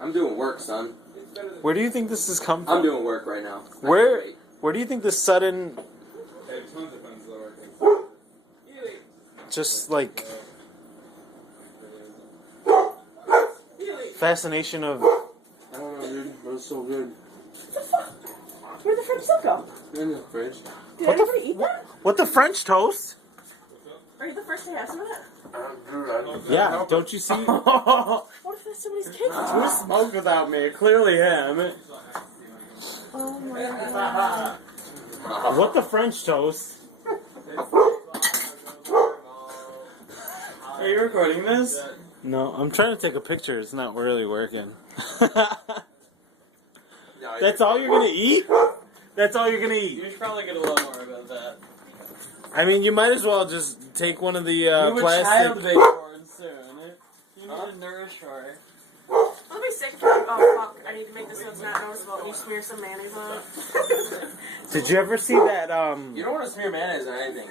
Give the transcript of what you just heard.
I'm doing work, son. Where do you think this has come from? I'm doing work right now. Where do you think this sudden, just like fascination of? I don't know, dude. But it's so good. What the fuck? Where'd the French toast go? In the fridge. Did anybody eat that? What the French toast? Are you the first to have some of that? Yeah, don't you see? What if that's somebody's cake? Who smoked without me? Clearly him. Oh my god. What the French toast? Are you recording this? No, I'm trying to take a picture. It's not really working. That's all you're gonna eat? That's all you're gonna eat? You should probably get a little more about that. I mean, you might as well just take one of the You have a plastic. child being born soon. You need to nourish her. I'll be sick if you're like, oh fuck, I need to make this so it's not noticeable, and you smear some mayonnaise on it. Did you ever see that? You don't want to smear mayonnaise on anything.